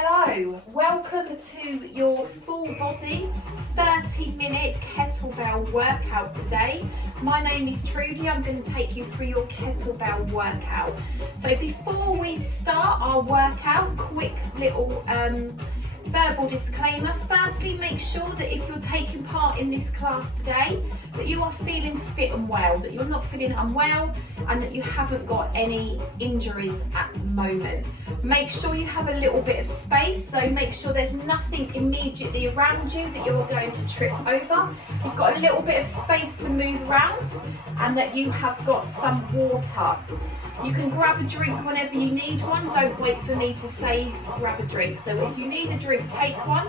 Hello, welcome to your full body 30-minute kettlebell workout today. My name is Trudy. I'm going to take you through your kettlebell workout. So before we start our workout, quick little verbal disclaimer. Firstly, make sure that if you're taking part in this class today, that you are feeling fit and well, that you're not feeling unwell, and that you haven't got any injuries at the moment. Make sure you have a little bit of space, so make sure there's nothing immediately around you that you're going to trip over. You've got a little bit of space to move around, and that you have got some water. You can grab a drink whenever you need one. Don't wait for me to say grab a drink. So if you need a drink, take one.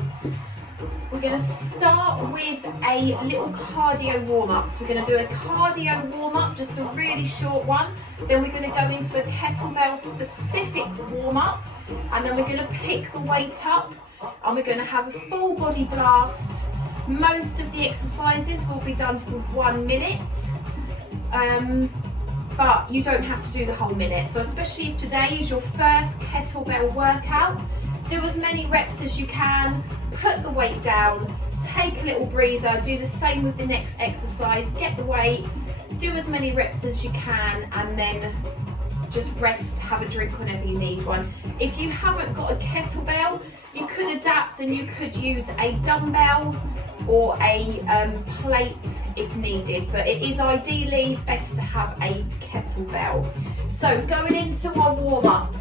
We're going to start with a little cardio warm-up. So we're going to do a cardio warm-up, just a really short one. Then we're going to go into a kettlebell specific warm-up. And then we're going to pick the weight up. And we're going to have a full body blast. Most of the exercises will be done for 1 minute. But you don't have to do the whole minute. So especially if today is your first kettlebell workout, do as many reps as you can, put the weight down, take a little breather, do the same with the next exercise, get the weight, do as many reps as you can, and then just rest, have a drink whenever you need one. If you haven't got a kettlebell, you could adapt and you could use a dumbbell or a plate if needed, but it is ideally best to have a kettlebell. So going into our warm-up,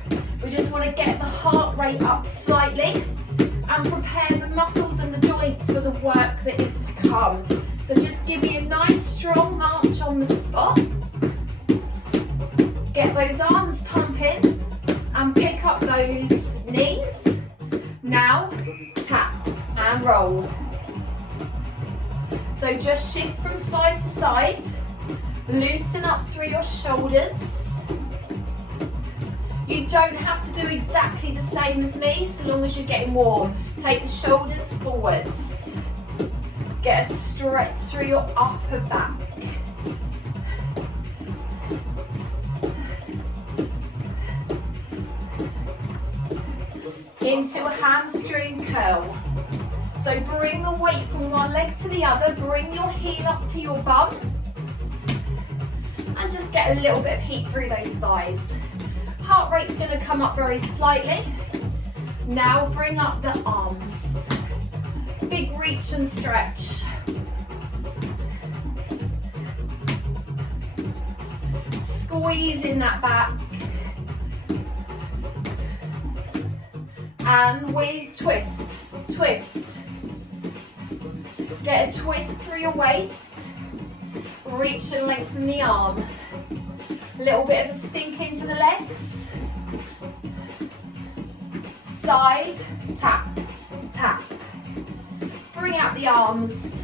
we just want to get the heart rate up slightly and prepare the muscles and the joints for the work that is to come. So just give me a nice strong march on the spot. Get those arms pumping and pick up those knees. Now tap and roll. So just shift from side to side, loosen up through your shoulders. You don't have to do exactly the same as me, so long as you're getting warm. Take the shoulders forwards. Get a stretch through your upper back. Into a hamstring curl. So bring the weight from one leg to the other, bring your heel up to your bum, and just get a little bit of heat through those thighs. Heart rate's going to come up very slightly. Now bring up the arms. Big reach and stretch. Squeeze in that back. And we twist, twist. Get a twist through your waist. Reach and lengthen the arm. A little bit of a sink into the legs. Side, tap, tap. Bring out the arms.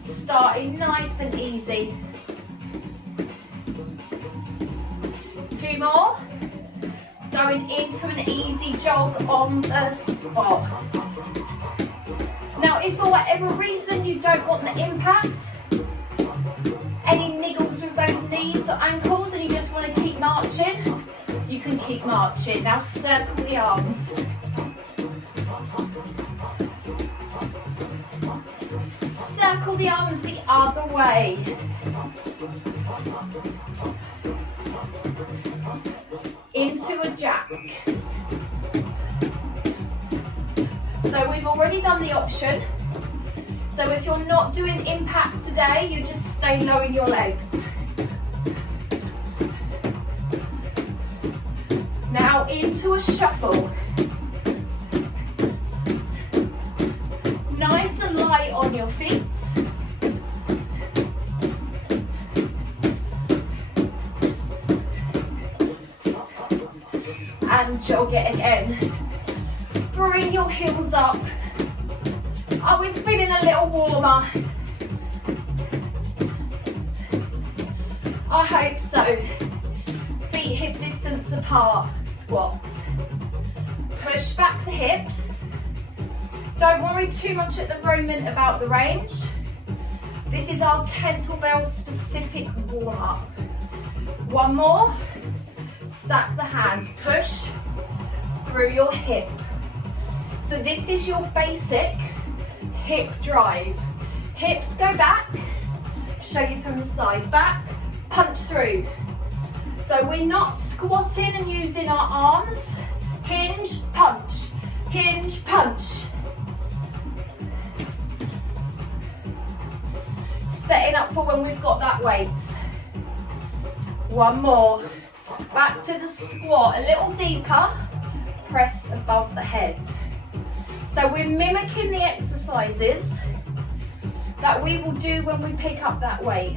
Starting nice and easy. 2 more. Going into an easy jog on the spot. Now, if for whatever reason you don't want the impact, any niggles with those knees or ankles, and you just want to keep marching, you can keep marching. Now circle the arms. Circle the arms the other way. Into a jack. So we've already done the option. So if you're not doing impact today, you just stay low in your legs. Now into a shuffle. Nice and light on your feet. And jog it again. Bring your heels up. Are we feeling a little warmer? I hope so. Feet hip distance apart. Squat. Push back the hips. Don't worry too much at the moment about the range. This is our kettlebell specific warm up. One more. Stack the hands. Push, through your hip. So this is your basic hip drive. Hips go back, show you from the side, back, punch through. So we're not squatting and using our arms. Hinge, punch, hinge, punch. Setting up for when we've got that weight. One more. Back to the squat, a little deeper. Press above the head. So we're mimicking the exercises that we will do when we pick up that weight.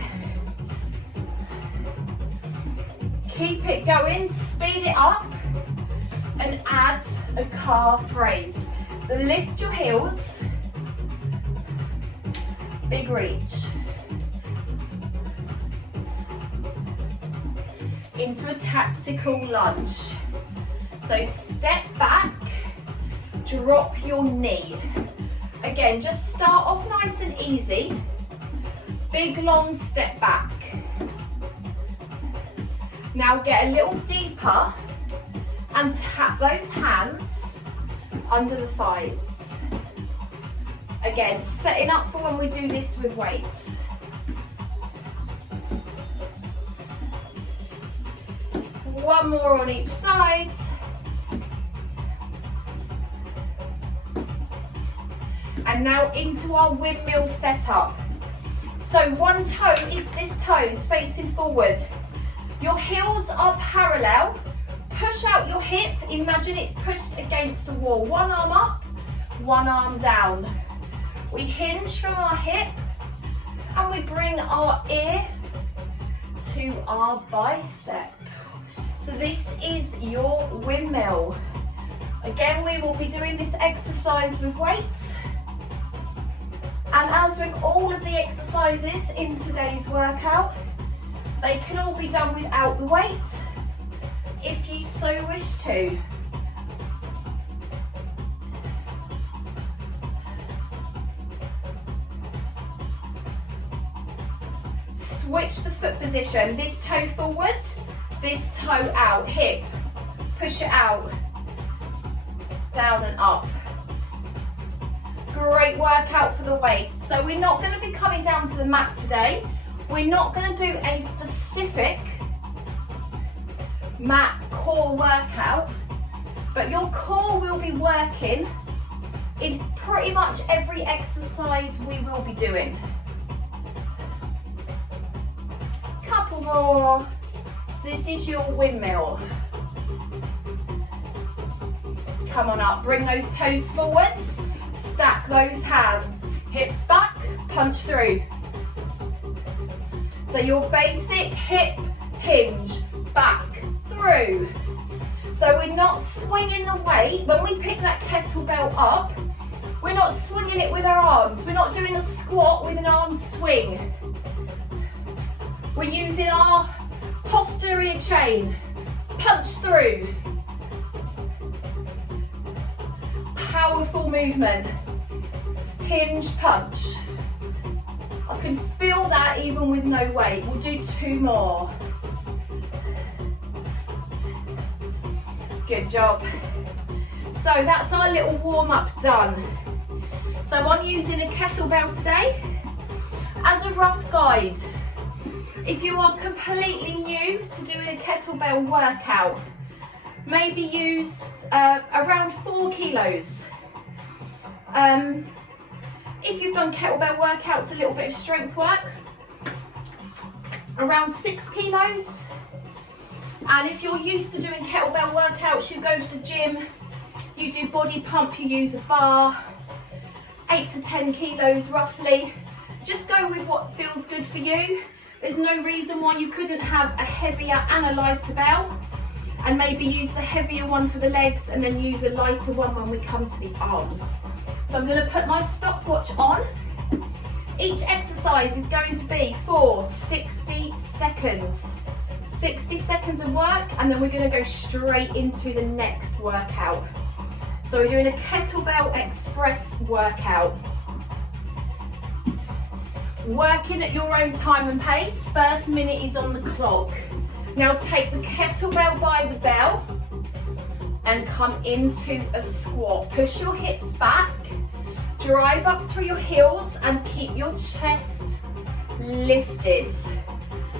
Keep it going, speed it up, and add a calf raise. So lift your heels, big reach. Into a tactical lunge. So step back, drop your knee. Again, just start off nice and easy. Big long step back. Now get a little deeper and tap those hands under the thighs. Again, setting up for when we do this with weights. One more on each side. And now into our windmill setup. So one toe is this toe is facing forward. Your heels are parallel. Push out your hip. Imagine it's pushed against the wall. One arm up, one arm down. We hinge from our hip and we bring our ear to our bicep. So this is your windmill. Again, we will be doing this exercise with weights. And as with all of the exercises in today's workout, they can all be done without the weight, if you so wish to. Switch the foot position, this toe forward, this toe out, hip, push it out, down and up. Great workout for the waist. So we're not going to be coming down to the mat today. We're not going to do a specific mat core workout, but your core will be working in pretty much every exercise we will be doing. Couple more. So this is your windmill. Come on up, bring those toes forwards. Stack those hands, hips back, punch through. So your basic hip hinge, back, through. So we're not swinging the weight. When we pick that kettlebell up, we're not swinging it with our arms. We're not doing a squat with an arm swing. We're using our posterior chain, punch through. Powerful movement. Hinge, punch. I can feel that even with no weight. We'll do two more. Good job. So that's our little warm-up done. So I'm using a kettlebell today as a rough guide. If you are completely new to doing a kettlebell workout, maybe use around 4 kilos. If you've done kettlebell workouts, a little bit of strength work, around 6 kilos. And if you're used to doing kettlebell workouts, you go to the gym, you do body pump, you use a bar, 8 to 10 kilos roughly. Just go with what feels good for you. There's no reason why you couldn't have a heavier and a lighter bell, and maybe use the heavier one for the legs and then use a lighter one when we come to the arms. So I'm going to put my stopwatch on. Each exercise is going to be for 60 seconds. 60 seconds of work, and then we're going to go straight into the next workout. So we're doing a kettlebell express workout. Working at your own time and pace. First minute is on the clock. Now take the kettlebell by the bell and come into a squat. Push your hips back, drive up through your heels and keep your chest lifted.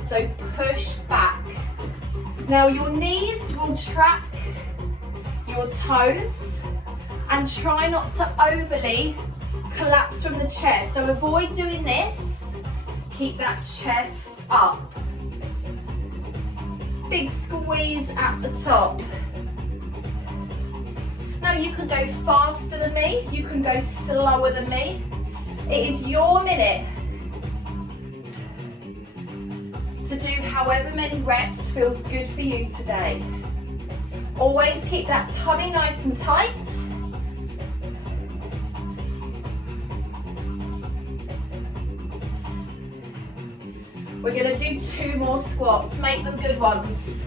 So push back. Now your knees will track your toes and try not to overly collapse from the chest. So avoid doing this. Keep that chest up. Big squeeze at the top. Now you can go faster than me, you can go slower than me. It is your minute to do however many reps feels good for you today. Always keep that tummy nice and tight. We're going to do 2 more squats, make them good ones.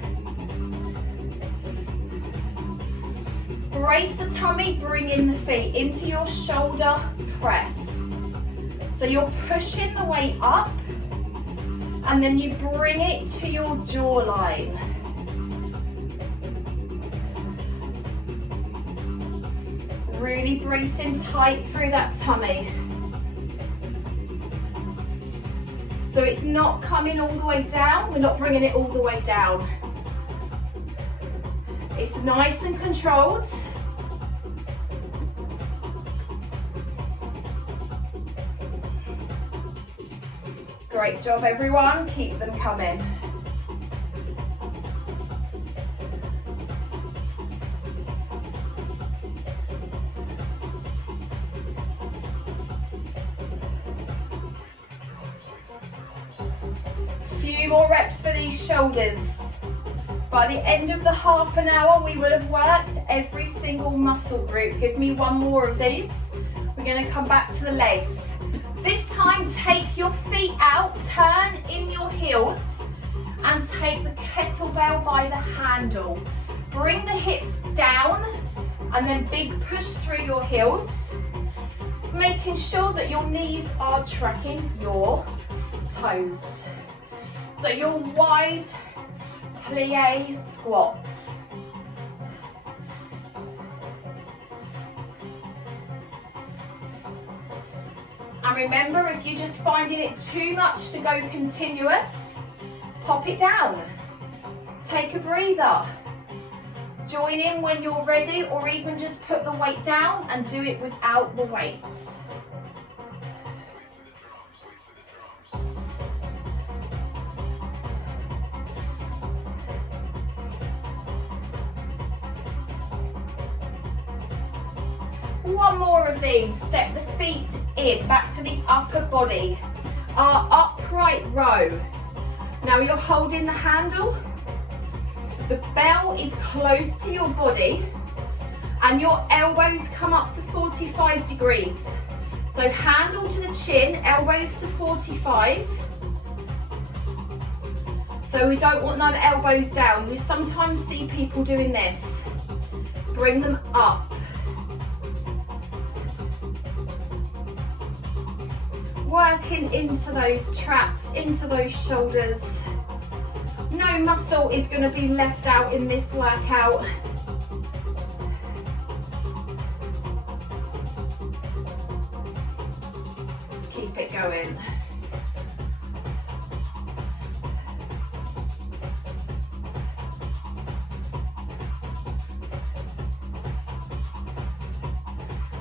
Brace the tummy, bring in the feet into your shoulder press. So you're pushing the weight up and then you bring it to your jawline. Really bracing tight through that tummy. So it's not coming all the way down, we're not bringing it all the way down. It's nice and controlled. Great job everyone, keep them coming. Few more reps for these shoulders. By the end of the half an hour, we will have worked every single muscle group. Give me 1 more of these. We're going to come back to the legs. This time, take your feet out, turn in your heels, and take the kettlebell by the handle. Bring the hips down, and then big push through your heels, making sure that your knees are tracking your toes. So your wide plie squats. And remember, if you're just finding it too much to go continuous, pop it down. Take a breather. Join in when you're ready, or even just put the weight down and do it without the weights. One more of these. Step the feet in, back to the upper body. Our upright row. Now you're holding the handle. The bell is close to your body and your elbows come up to 45 degrees. So handle to the chin, elbows to 45. So we don't want them elbows down. We sometimes see people doing this. Bring them up. Working into those traps, into those shoulders. No muscle is going to be left out in this workout. Keep it going.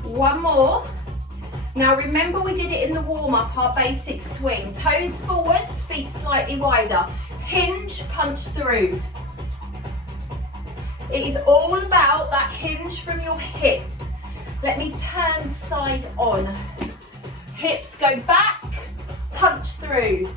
One more. Now remember, we did it in the warm-up, our basic swing. Toes forwards, feet slightly wider. Hinge, punch through. It is all about that hinge from your hip. Let me turn side on. Hips go back, punch through.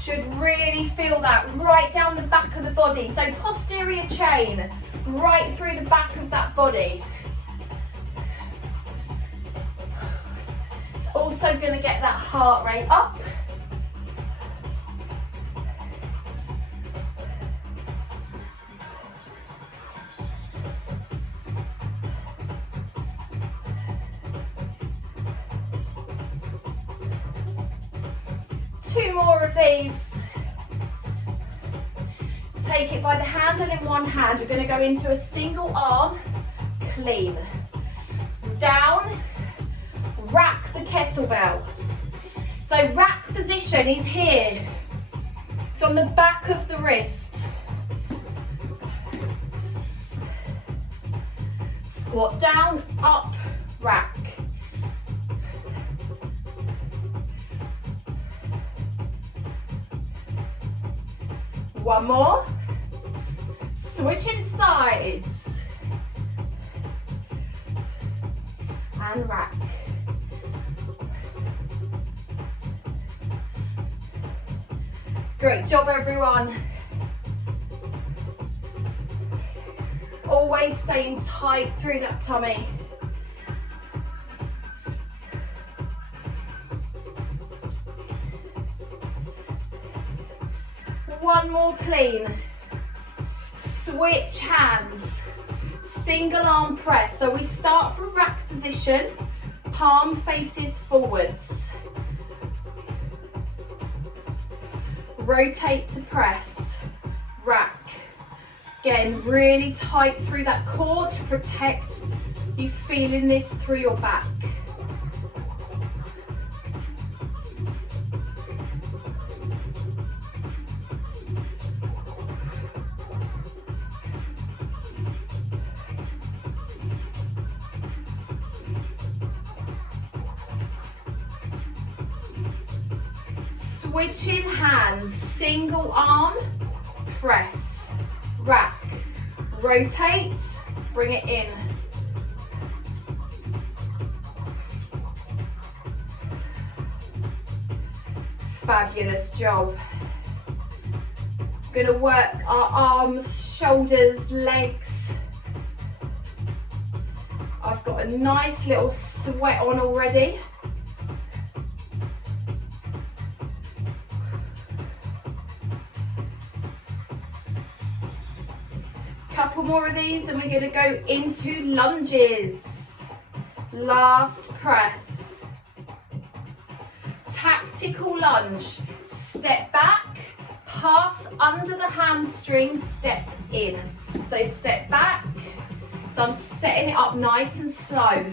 Should really feel that right down the back of the body. So posterior chain, right through the back of that body. It's also going to get that heart rate up. 2 more of these. Take it by the handle in one hand. We're going to go into a single arm clean. Down, rack the kettlebell. So rack position is here. It's on the back of the wrist. Squat down, up, rack. One more. Switching sides. And rack. Great job, everyone. Always staying tight through that tummy. One more clean. Switch hands. Single arm press. So we start from rack position, palm faces forwards. Rotate to press, rack. Again, really tight through that core to protect you, feeling this through your back. Switching hands, single arm, press, rack, rotate, bring it in. Fabulous job. We're going to work our arms, shoulders, legs. I've got a nice little sweat on already. Couple more of these and we're going to go into lunges. Last press. Tactical lunge. Step back, pass under the hamstring, step in. So step back. So I'm setting it up nice and slow.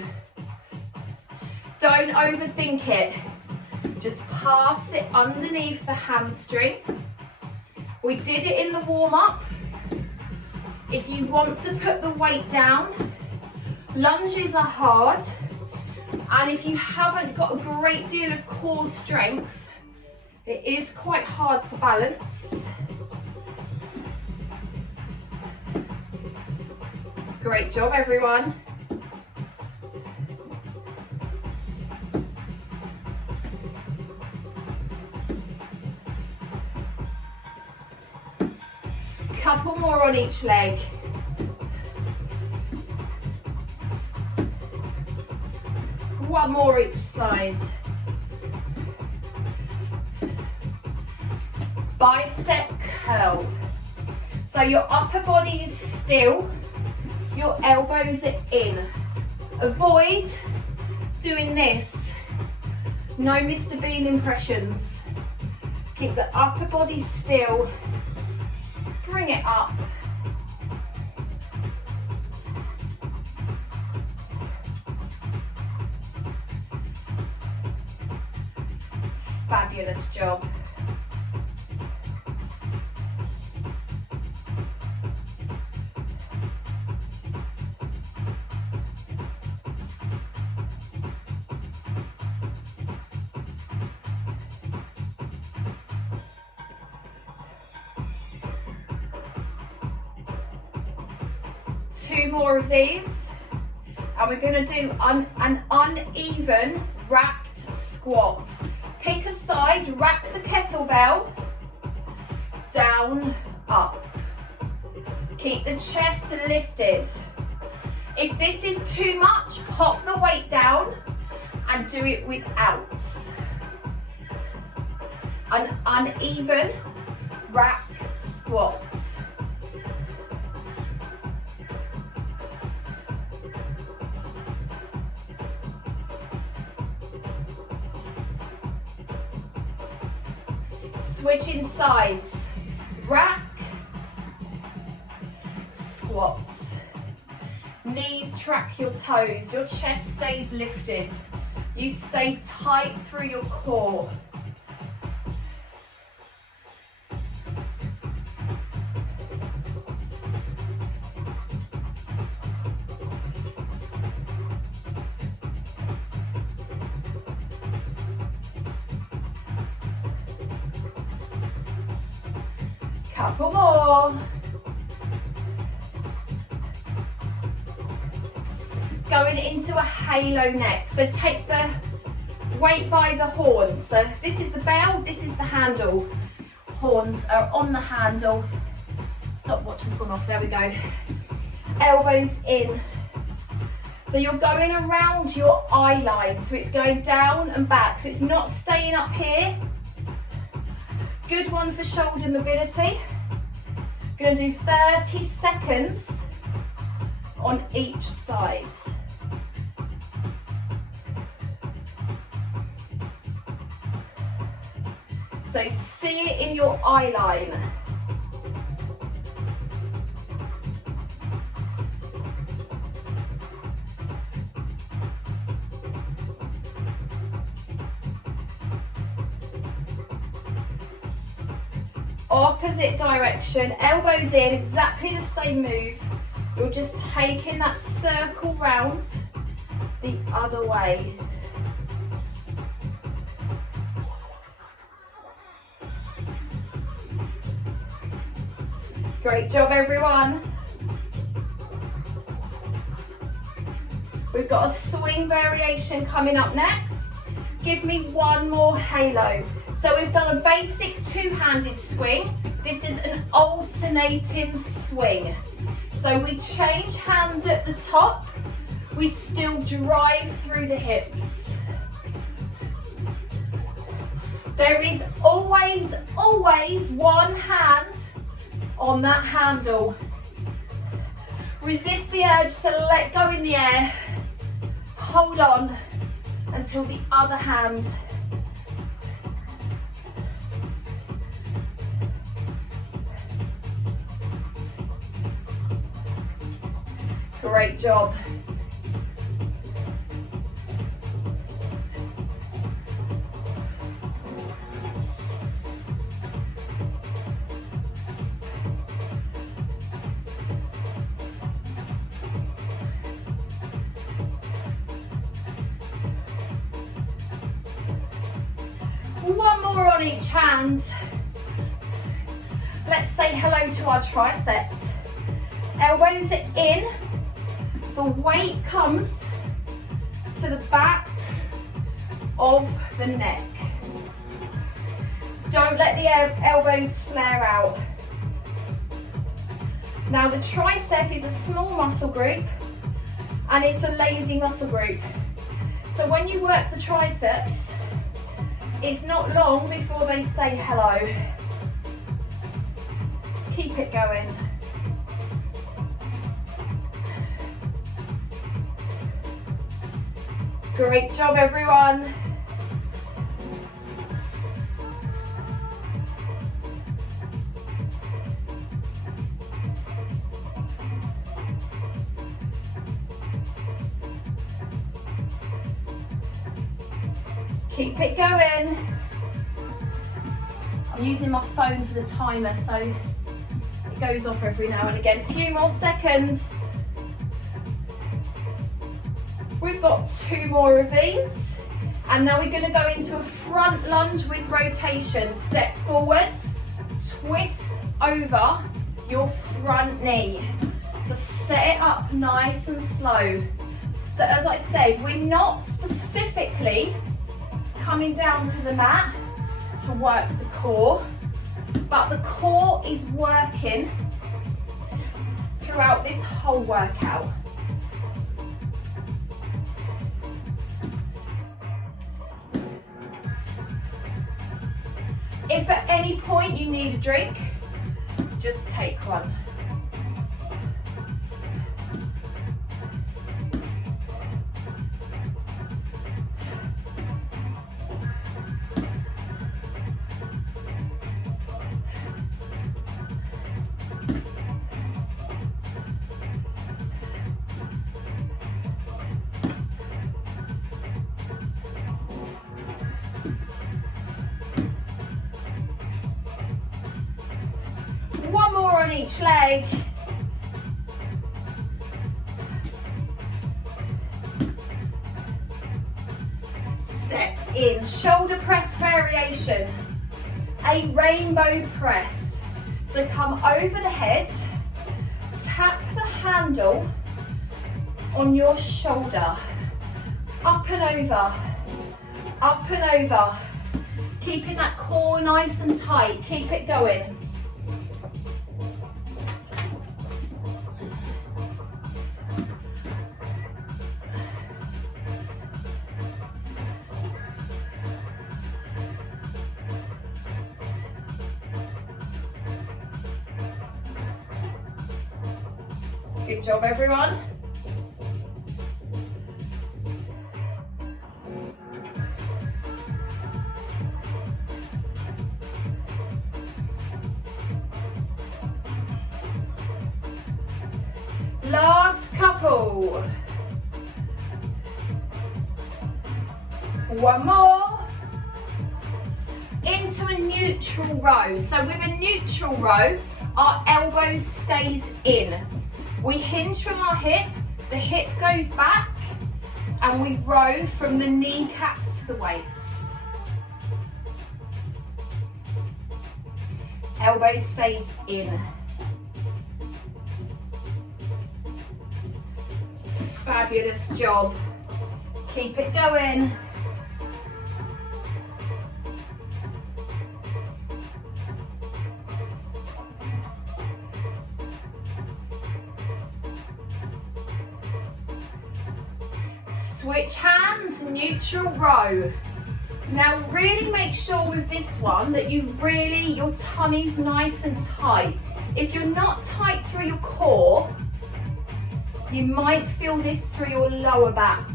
Don't overthink it. Just pass it underneath the hamstring. We did it in the warm-up. If you want to put the weight down, lunges are hard, and if you haven't got a great deal of core strength, it is quite hard to balance. Great job, everyone. Couple more on each leg. One more each side. Bicep curl. So your upper body is still, your elbows are in. Avoid doing this. No Mr. Bean impressions. Keep the upper body still. Bring it up. Fabulous job. Two more of these, and we're going to do an uneven racked squat. Pick a side, rack the kettlebell, down, up. Keep the chest lifted. If this is too much, pop the weight down and do it without. An uneven rack squat. Switching sides. Rack, squat. Knees track your toes, your chest stays lifted. You stay tight through your core. Couple more. Going into a halo next. So take the weight by the horns. So this is the bell, this is the handle. Horns are on the handle. Stopwatch has gone off, there we go. Elbows in. So you're going around your eye line. So it's going down and back. So it's not staying up here. Good one for shoulder mobility. Going to do 30 seconds on each side. So see it in your eye line. Opposite direction, elbows in, exactly the same move. You're just taking that circle round the other way. Great job, everyone. We've got a swing variation coming up next. Give me one more halo. So we've done a basic two-handed swing. This is an alternating swing. So we change hands at the top. We still drive through the hips. There is always one hand on that handle. Resist the urge to let go in the air. Hold on until the other hand. Great job. One more on each hand. Let's say hello to our triceps. Elbows are in. The weight comes to the back of the neck. Don't let the elbows flare out. Now the tricep is a small muscle group and it's a lazy muscle group. So when you work the triceps, it's not long before they say hello. Keep it going. Great job, everyone. Keep it going. I'm using my phone for the timer, so it goes off every now and again. A few more seconds. We've got 2 more of these. And now we're going to go into a front lunge with rotation. Step forward, twist over your front knee. So set it up nice and slow. So as I said, we're not specifically coming down to the mat to work the core, but the core is working throughout this whole workout. If at any point you need a drink, just take one. on each leg. Step in, shoulder press variation, a rainbow press. So come over the head, tap the handle on your shoulder, up and over, up and over. Keeping that core nice and tight, keep it going. Good job, everyone. Last couple. One more. Into a neutral row. So with a neutral row, our elbow stays in. We hinge from our hip, the hip goes back, and we row from the kneecap to the waist. Elbow stays in. Fabulous job. Keep it going. Switch hands, neutral row. Now really make sure with this one that your tummy's nice and tight. If you're not tight through your core, you might feel this through your lower back.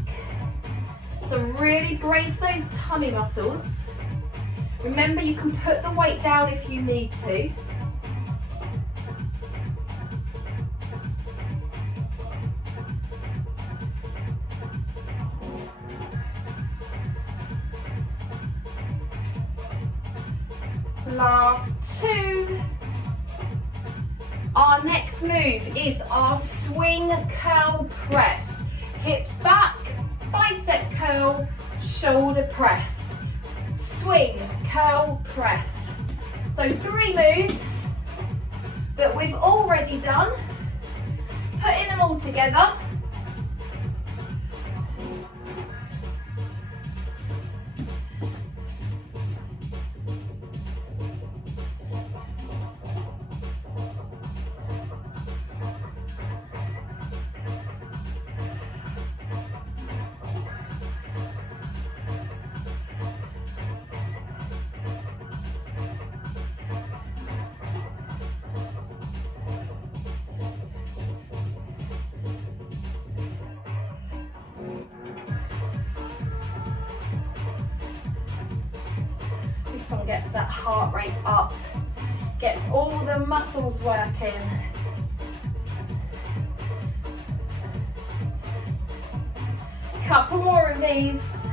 So really brace those tummy muscles. Remember, you can put the weight down if you need to. Last two. Our next move is our swing curl press. Hips back, bicep curl, shoulder press. Swing, curl, press. So 3 moves that we've already done. Putting them all together. This one gets that heart rate up, gets all the muscles working. Couple more of these.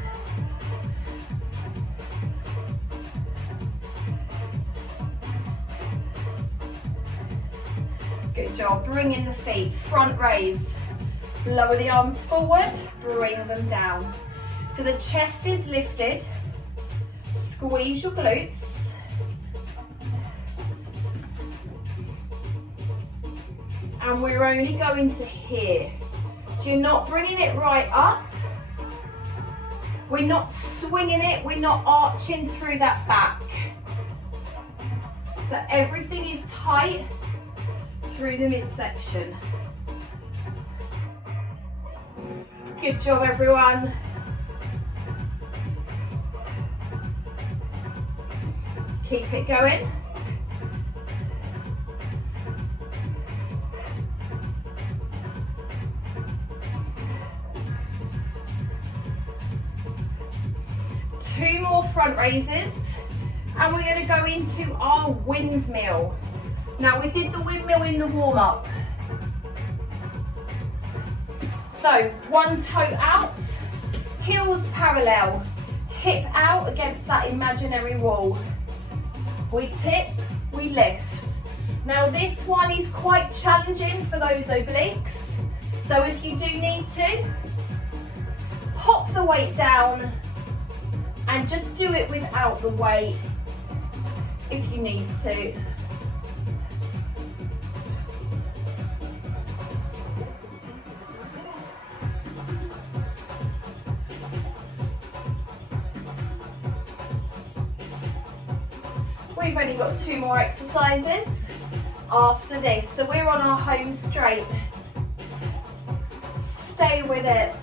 Good job, bringing the feet, front raise. Lower the arms forward, bring them down. So the chest is lifted. Squeeze your glutes. And we're only going to here. So you're not bringing it right up. We're not swinging it. We're not arching through that back. So everything is tight through the midsection. Good job, everyone. Keep it going. Two more front raises, and we're going to go into our windmill. Now, we did the windmill in the warm-up. So, one toe out, heels parallel, hip out against that imaginary wall. We tip, we lift. Now this one is quite challenging for those obliques, so if you do need to, pop the weight down and just do it without the weight if you need to. We've only got 2 more exercises after this, so we're on our home straight. Stay with it.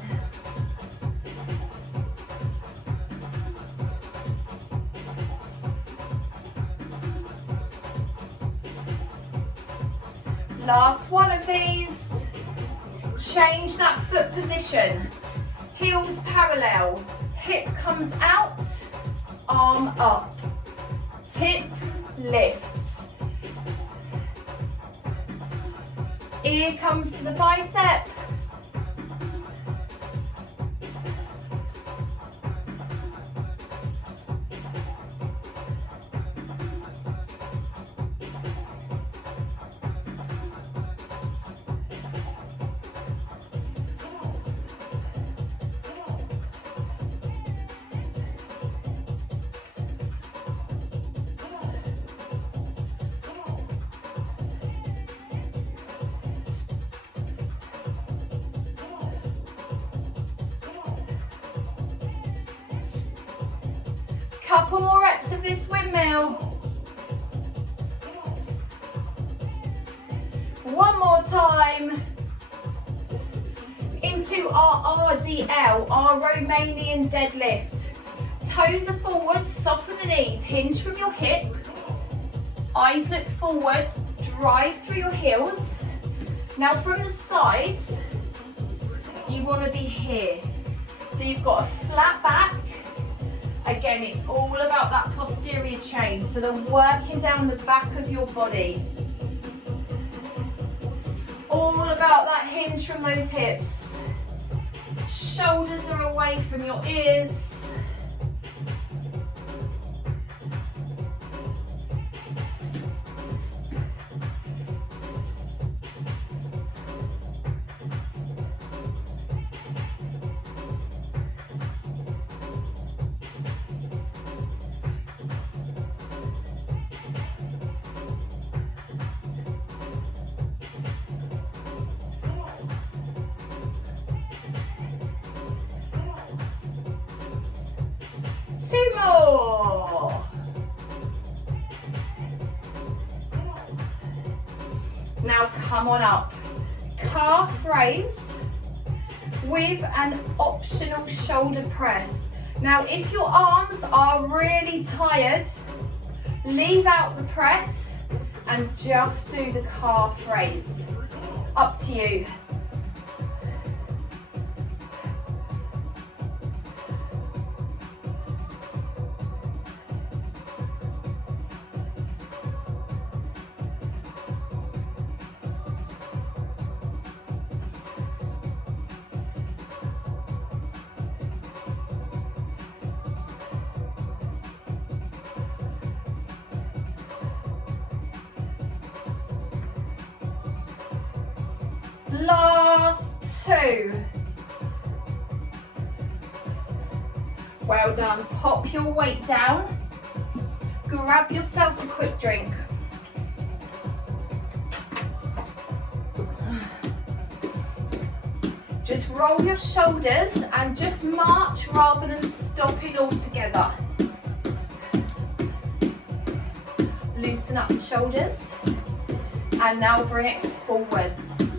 Last one of these. Change that foot position. Heels parallel, hip comes out, arm up. Tip, lift. Ear comes to the bicep. Couple more reps of this windmill. One more time. Into our RDL, our Romanian deadlift. Toes are forward, soften the knees, hinge from your hip. Eyes look forward, drive through your heels. Now from the side, you want to be here. So you've got a flat back. Again, it's all about that posterior chain, so they're working down the back of your body. All about that hinge from those hips. Shoulders are away from your ears. Two more. Now come on up. Calf raise with an optional shoulder press. Now if your arms are really tired, leave out the press and just do the calf raise. Up to you. Last 2. Well done. Pop your weight down. Grab yourself a quick drink. Just roll your shoulders and just march rather than stopping altogether. Loosen up the shoulders and now bring it forwards.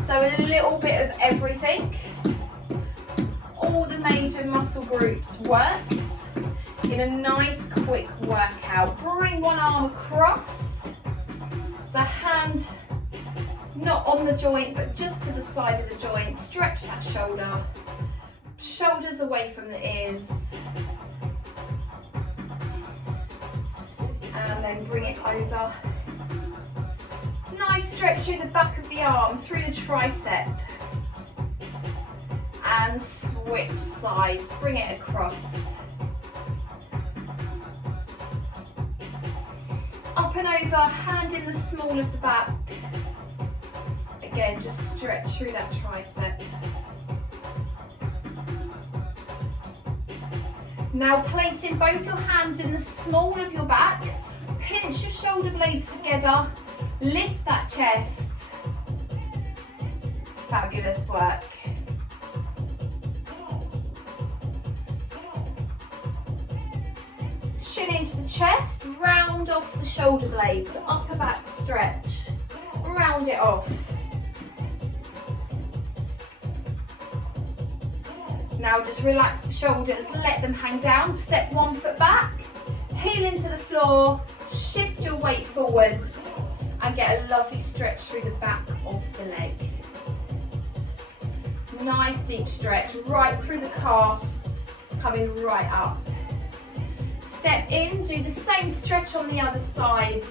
So a little bit of everything. All the major muscle groups worked in a nice quick workout. Bring one arm across. So hand not on the joint but just to the side of the joint. Stretch that shoulder. Shoulders away from the ears. And then bring it over. Nice stretch through the back of the arm, through the tricep. And switch sides, bring it across. Up and over, hand in the small of the back. Again, just stretch through that tricep. Now placing both your hands in the small of your back, pinch your shoulder blades together, lift that chest. Fabulous work. Chin into the chest, round off the shoulder blades, upper back stretch, round it off. Now just relax the shoulders, let them hang down, step 1 foot back, heel into the floor, shift your weight forwards and get a lovely stretch through the back of the leg. Nice deep stretch right through the calf, coming right up. Step in, do the same stretch on the other side.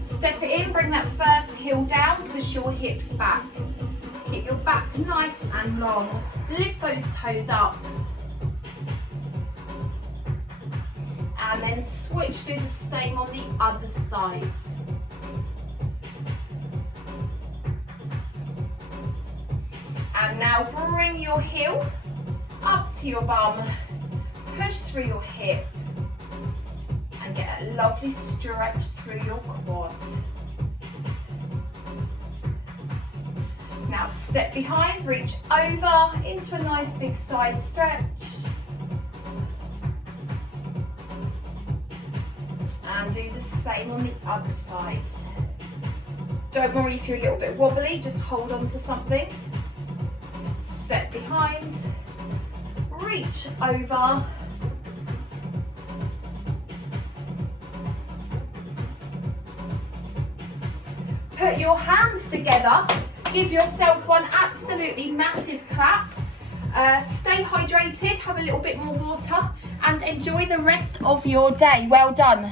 Step it in, bring that first heel down, push your hips back. Keep your back nice and long. Lift those toes up. And then switch, do the same on the other side. And now bring your heel up to your bum, push through your hip and get a lovely stretch through your quads. Now step behind, reach over into a nice big side stretch. And do the same on the other side. Don't worry if you're a little bit wobbly, just hold on to something. Step behind, reach over. Put your hands together, give yourself one absolutely massive clap. Stay hydrated, have a little bit more water and enjoy the rest of your day. Well done.